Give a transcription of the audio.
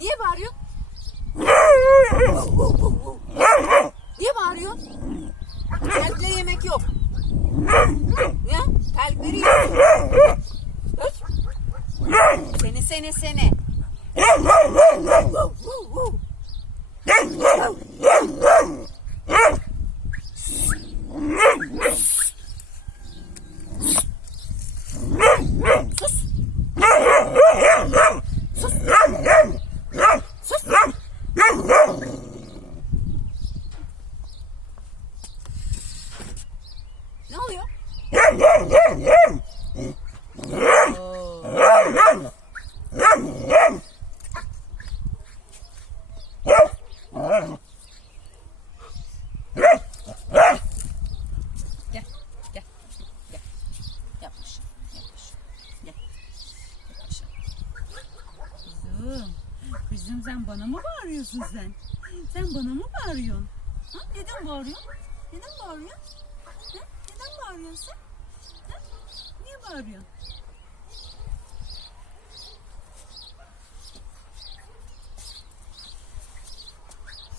Niye bağırıyorsun? Niye bağırıyorsun? Pelkle yemek yok. Ya? Pelkleri yiyorsun. Seni seni seni. Oluyor? Gel, gel, gel. Yapmış, yapmış. Gel, yapmış. Kızım, kızım sen bana mı bağırıyorsun sen? Sen bana mı bağırıyorsun? Ha? Neden bağırıyorsun? Neden bağırıyorsun? Bağırıyorsun? Ha? Niye bağırıyorsun?